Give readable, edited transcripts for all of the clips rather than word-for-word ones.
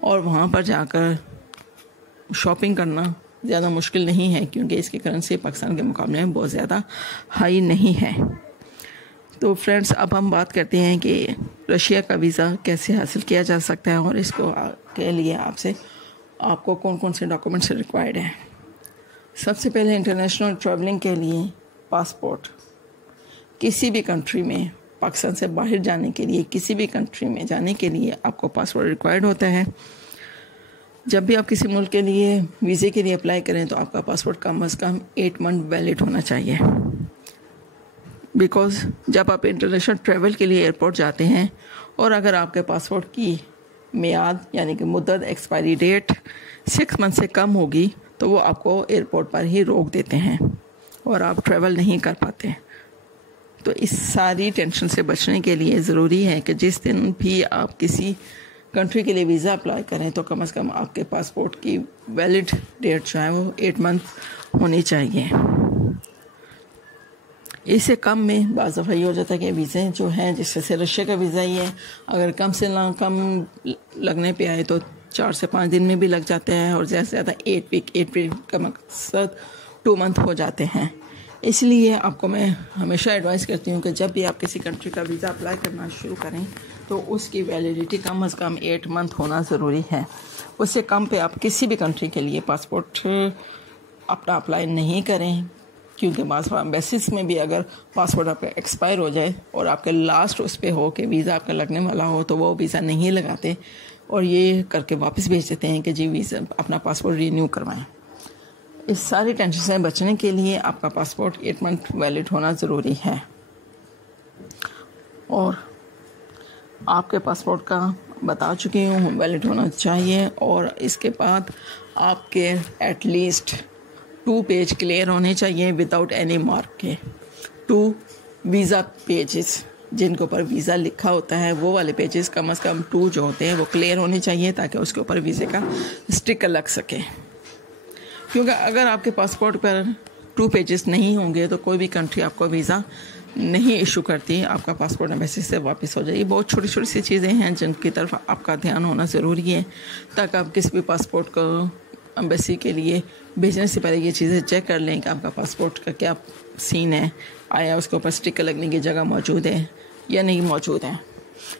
اور وہاں پر جا کر شاپنگ کرنا زیادہ مشکل نہیں ہے، کیونکہ اس کی کرنسی پاکستان کے مقابلے میں بہت زیادہ ہائی نہیں ہے۔ تو فرینڈس، اب ہم بات کرتے ہیں کہ رشیا کا ویزا کیسے حاصل کیا جا سکتا ہے، اور اس کو کے لیے آپ کو کون کون سے ڈاکومنٹس ریکوائرڈ ہیں۔ سب سے پہلے انٹرنیشنل ٹریولنگ کے لیے پاسپورٹ، کسی بھی کنٹری میں پاکستان سے باہر جانے کے لیے، کسی بھی کنٹری میں جانے کے لیے آپ کو پاسپورٹ ریکوائرڈ ہوتا ہے۔ جب بھی آپ کسی ملک کے لیے ویزے کے لیے اپلائی کریں تو آپ کا پاسپورٹ کم از کم 8 منتھ ویلڈ ہونا چاہیے، بیکاز جب آپ انٹرنیشنل ٹریول کے لیے ایئرپورٹ جاتے ہیں اور اگر آپ کے پاسپورٹ کی میعاد یعنی کہ مدت ایکسپائری ڈیٹ 6 منتھ سے کم ہوگی تو وہ آپ کو ایئرپورٹ پر ہی روک دیتے ہیں اور آپ ٹریول نہیں کر پاتے۔ تو اس ساری ٹینشن سے بچنے کے لیے ضروری ہے کہ جس دن بھی آپ کسی کنٹری کے لیے ویزا اپلائی کریں تو کم از کم آپ کے پاسپورٹ کی ویلڈ ڈیٹ جو ہے وہ 8 منتھ ہونی چاہیے۔ اس سے کم میں بعض دفعہ یہ ہو جاتا ہے کہ ویزے جو ہیں، جس سے رشیا کا ویزا ہی ہے، اگر کم سے کم لگنے پہ آئے تو 4 سے 5 دن میں بھی لگ جاتے ہیں، اور زیادہ سے زیادہ 8 ویک کا مقصد 2 منتھ ہو جاتے ہیں۔ اس لیے آپ کو میں ہمیشہ ایڈوائز کرتی ہوں کہ جب بھی آپ کسی کنٹری کا ویزا اپلائی کرنا شروع کریں تو اس کی ویلیڈیٹی کم از کم 8 منتھ ہونا ضروری ہے۔ اس سے کم پہ آپ کسی بھی کنٹری کے لیے پاسپورٹ اپنا اپلائی نہیں کریں، کیونکہ بعض ایمبیسیز میں بھی اگر پاسپورٹ آپ کا ایکسپائر ہو جائے اور آپ کے لاسٹ اس پہ ہو کہ ویزا آپ کا لگنے والا ہو تو وہ ویزا نہیں لگاتے اور یہ کر کے واپس بھیج دیتے ہیں کہ جی ویزا اپنا پاسپورٹ رینیو کروائیں۔ اس ساری ٹینشن سے بچنے کے لیے آپ کا پاسپورٹ 8 منتھ ویلڈ ہونا ضروری ہے، اور آپ کے پاسپورٹ کا بتا چکی ہوں ویلڈ ہونا چاہیے، اور اس کے بعد آپ کے ایٹ لیسٹ 2 پیج کلیئر ہونے چاہیے وداؤٹ اینی مارک کے۔ 2 ویزا پیجز جن کے اوپر ویزا لکھا ہوتا ہے وہ والے پیجز کم از کم 2 جو ہوتے ہیں وہ کلیئر ہونے چاہیے، تاکہ اس کے اوپر ویزے کا اسٹکر لگ سکے۔ کیونکہ اگر آپ کے پاسپورٹ پر 2 پیجز نہیں ہوں گے تو کوئی بھی کنٹری آپ کو ویزا نہیں ایشو کرتی، آپ کا پاسپورٹ ایمبیسی سے واپس ہو جائے۔ یہ بہت چھوٹی چھوٹی سی چیزیں ہیں جن کی طرف آپ کا دھیان ہونا ضروری ہے، تاکہ آپ کسی بھی پاسپورٹ کو ایمبیسی کے لیے بھیجنے سے پہلے یہ چیزیں چیک کر لیں کہ آپ کا پاسپورٹ کا کیا سین ہے، آیا اس کے اوپر اسٹکر لگنے کی جگہ موجود ہے یا نہیں موجود ہے۔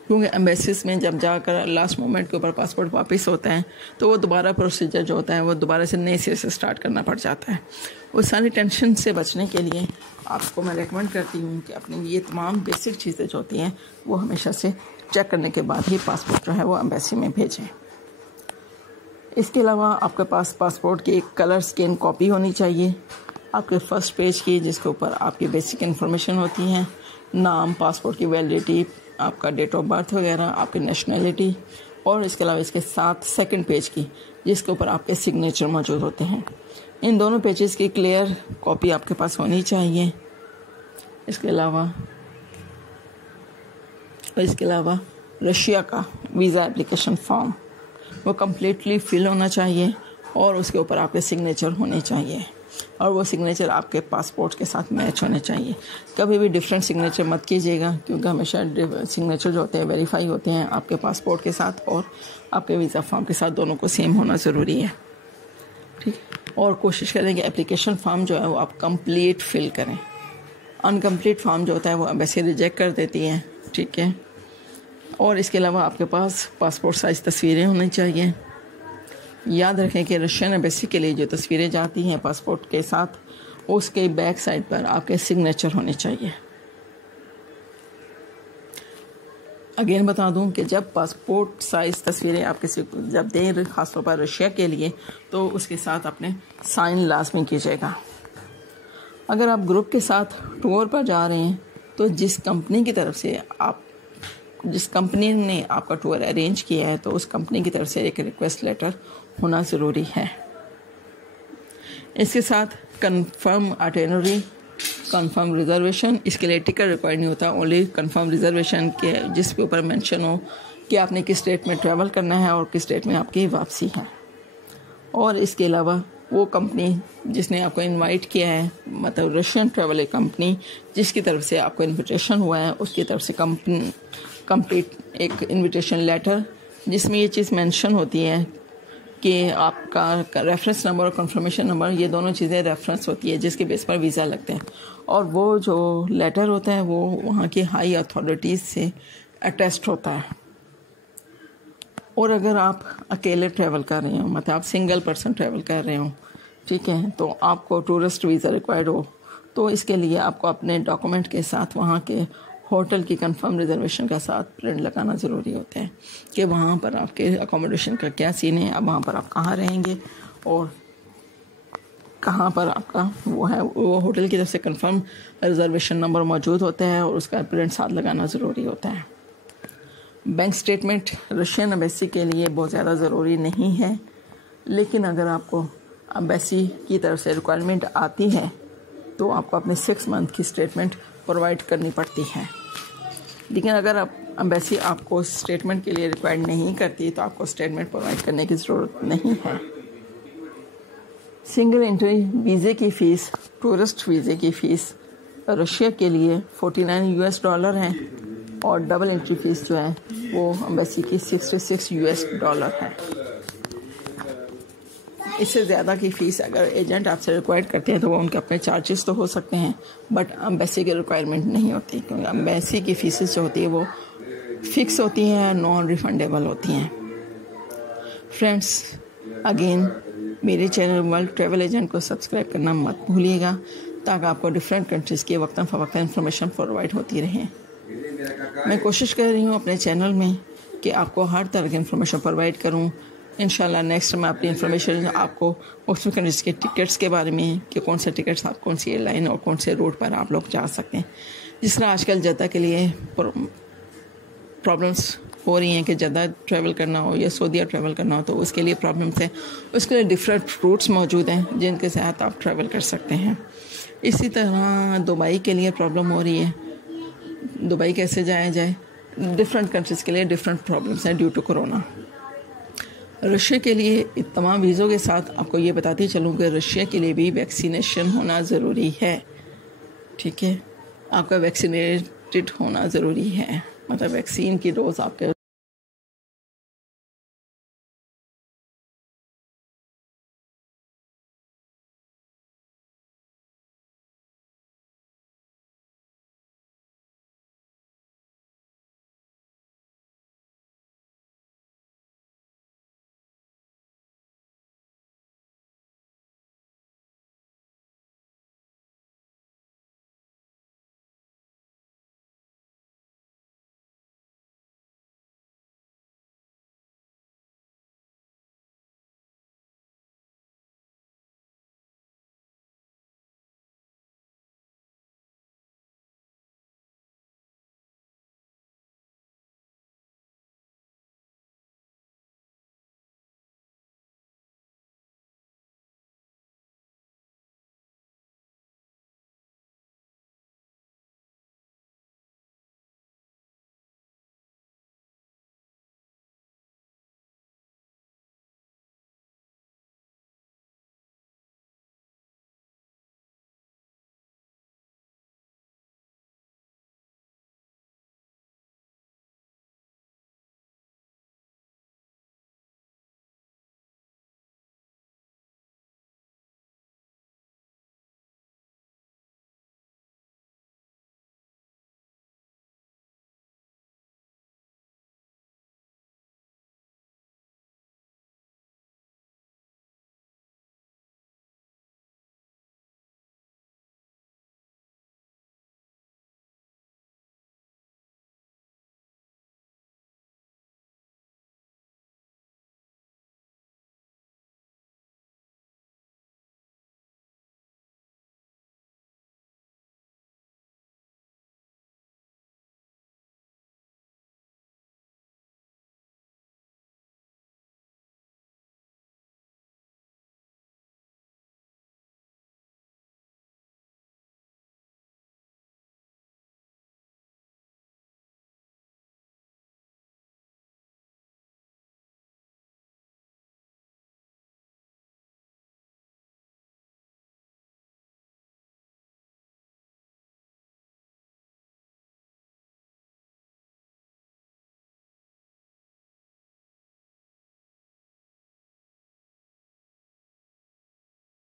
کیونکہ ایمبیسیز میں جب جا کر لاسٹ مومنٹ کے اوپر پاسپورٹ واپس ہوتا ہے تو وہ دوبارہ پروسیجر جو ہوتا ہے وہ دوبارہ سے نئے سرے سے سٹارٹ کرنا پڑ جاتا ہے۔ وہ ساری ٹینشن سے بچنے کے لیے آپ کو میں ریکمینڈ کرتی ہوں کہ اپنی یہ تمام بیسک چیزیں جو ہوتی ہیں وہ ہمیشہ سے چیک کرنے کے بعد ہی پاسپورٹ جو ہے وہ ایمبیسی میں بھیجیں۔ اس کے علاوہ آپ کے پاس پاسپورٹ کی ایک کلر اسکین کاپی ہونی چاہیے، آپ کے فرسٹ پیج کی، جس کے اوپر آپ کی بیسک انفارمیشن ہوتی ہیں، نام، پاسپورٹ کی ویلیڈیٹی، آپ کا ڈیٹ آف برتھ وغیرہ، آپ کی نیشنلٹی، اور اس کے علاوہ اس کے ساتھ سیکنڈ پیج کی جس کے اوپر آپ کے سگنیچر موجود ہوتے ہیں۔ ان دونوں پیجز کی کلیئر کاپی آپ کے پاس ہونی چاہیے۔ اس کے علاوہ رشیا کا ویزا اپلیکیشن فارم وہ کمپلیٹلی فل ہونا چاہیے، اور اس کے اوپر آپ کے سگنیچر ہونے چاہیے، اور وہ سگنیچر آپ کے پاسپورٹ کے ساتھ میچ ہونے چاہیے۔ کبھی بھی ڈفرینٹ سگنیچر مت کیجیے گا، کیونکہ ہمیشہ سگنیچر جو ہوتے ہیں ویریفائی ہوتے ہیں آپ کے پاسپورٹ کے ساتھ اور آپ کے ویزا فارم کے ساتھ، دونوں کو سیم ہونا ضروری ہے، ٹھیک۔ اور کوشش کریں کہ اپلیکیشن فارم جو ہے وہ آپ کمپلیٹ فل کریں۔ انکمپلیٹ فارم جو ہوتا ہے وہ ایمبیسی ریجیکٹ کر دیتی ہے، ٹھیک ہے۔ اور اس کے علاوہ آپ کے پاس پاسپورٹ سائز تصویریں ہونی چاہیے۔ یاد رکھیں کہ رشین ایمبیسی کے لیے جو تصویریں جاتی ہیں پاسپورٹ کے ساتھ، اس کے بیک سائڈ پر آپ کے سگنیچر ہونے چاہیے۔ اگین بتا دوں کہ جب پاسپورٹ سائز تصویریں آپ کسی کو جب دیں، خاص طور پر رشیا کے لیے، تو اس کے ساتھ اپنے سائن لازمی کیجیے گا۔ اگر آپ گروپ کے ساتھ ٹور پر جا رہے ہیں تو جس کمپنی کی طرف سے جس کمپنی نے آپ کا ٹور ارینج کیا ہے تو اس کمپنی کی طرف سے ایک ریکویسٹ لیٹر ہونا ضروری ہے۔ اس کے ساتھ کنفرم آئٹینری، کنفرم ریزرویشن، اس کے لیے ٹکٹ ریکوائر نہیں ہوتا، اونلی کنفرم ریزرویشن کے جس کے اوپر مینشن ہو کہ آپ نے کس ڈیٹ میں ٹریول کرنا ہے اور کس ڈیٹ میں آپ کی واپسی ہے۔ اور اس کے علاوہ وہ کمپنی جس نے آپ کو انوائٹ کیا ہے، مطلب رشین ٹریول کمپنی جس کی طرف سے آپ کو انویٹیشن ہوا ہے، اس کی طرف سے کمپلیٹ ایک انویٹیشن لیٹر جس میں یہ چیز مینشن ہوتی ہے کہ آپ کا ریفرنس نمبر اور کنفرمیشن نمبر، یہ دونوں چیزیں ریفرنس ہوتی ہے جس کے بیس پر ویزا لگتے ہیں، اور وہ جو لیٹر ہوتا ہے وہ وہاں کی ہائی اتھارٹیز سے اٹیسٹ ہوتا ہے۔ اور اگر آپ اکیلے ٹریول کر رہے ہوں، مطلب آپ سنگل پرسن ٹریول کر رہے ہوں، ٹھیک ہے، تو آپ کو ٹورسٹ ویزا ریکوائرڈ ہو، تو اس کے لیے آپ کو اپنے ڈاکومنٹ کے ساتھ وہاں کے ہوٹل کی کنفرم ریزرویشن کا ساتھ پرنٹ لگانا ضروری ہوتا ہے کہ وہاں پر آپ کے اکوموڈیشن کا کیا سین ہے، اب وہاں پر آپ کہاں رہیں گے اور کہاں پر آپ کا وہ ہے، وہ ہوٹل کی طرف سے کنفرم ریزرویشن نمبر موجود ہوتا ہے اور اس کا پرنٹ ساتھ لگانا ضروری ہوتا ہے۔ بینک سٹیٹمنٹ رشین ایمبیسی کے لیے بہت زیادہ ضروری نہیں ہے، لیکن اگر آپ کو ایمبیسی کی طرف سے ریکوائرمنٹ آتی ہے تو آپ کو اپنے 6 منتھ کی سٹیٹمنٹ پرووائڈ کرنی پڑتی ہے۔ لیکن اگر ایمبیسی آپ کو سٹیٹمنٹ کے لیے ریکوائرڈ نہیں کرتی تو آپ کو سٹیٹمنٹ پرووائڈ کرنے کی ضرورت نہیں ہے۔ سنگل انٹری ویزے کی فیس، ٹورسٹ ویزے کی فیس رشیا کے لیے $49 ہے، اور ڈبل انٹری فیس جو ہے وہ ایمبیسی کی $66 ہے۔ اس سے زیادہ کی فیس اگر ایجنٹ آپ سے ریکوائر کرتے ہیں تو وہ ان کے اپنے چارجز تو ہو سکتے ہیں، بٹ ایمبیسی کی ریکوائرمنٹ نہیں ہوتی، کیونکہ ایمبیسی کی فیسز جو ہوتی ہے وہ فکس ہوتی ہیں، نان ریفنڈیبل ہوتی ہیں۔ فرینڈس، اگین میرے چینل ورلڈ ٹریول ایجنٹ کو سبسکرائب کرنا مت بھولیے گا، تاکہ آپ کو ڈفرینٹ کنٹریز کی وقتاً فوقتاً انفارمیشن پرووائڈ ہوتی رہیں۔ میں کوشش کر رہی ہوں اپنے چینل میں کہ آپ کو ہر طرح کی انفارمیشن پرووائڈ کروں۔ انشاءاللہ نیکسٹ میں اپنی انفارمیشن آپ کو مختلف کنٹریز کے ٹکٹس کے بارے میں، کہ کون سے ٹکٹس آپ کون سی ایئر لائن اور کون سے روٹ پر آپ لوگ جا سکتے ہیں۔ جس طرح آج کل جدہ کے لیے پرابلمس ہو رہی ہیں کہ جدہ ٹریول کرنا ہو یا سعودیہ ٹریول کرنا ہو تو اس کے لیے پرابلمس ہیں، اس کے لیے ڈفرینٹ روٹس موجود ہیں جن کے ساتھ آپ ٹریول کر سکتے ہیں۔ اسی طرح دبئی کے لیے پرابلم ہو رہی ہے، دبئی کیسے جایا جائے، ڈفرینٹ کنٹریز کے لیے ڈفرینٹ پرابلمس ہیں ڈیو ٹو کرونا۔ رشیا کے لیے تمام ویزوں کے ساتھ آپ کو یہ بتاتی چلوں کہ رشیا کے لیے بھی ویکسینیشن ہونا ضروری ہے، ٹھیک ہے، آپ کا ویکسینیٹڈ ہونا ضروری ہے، مطلب ویکسین کی ڈوز آپ کے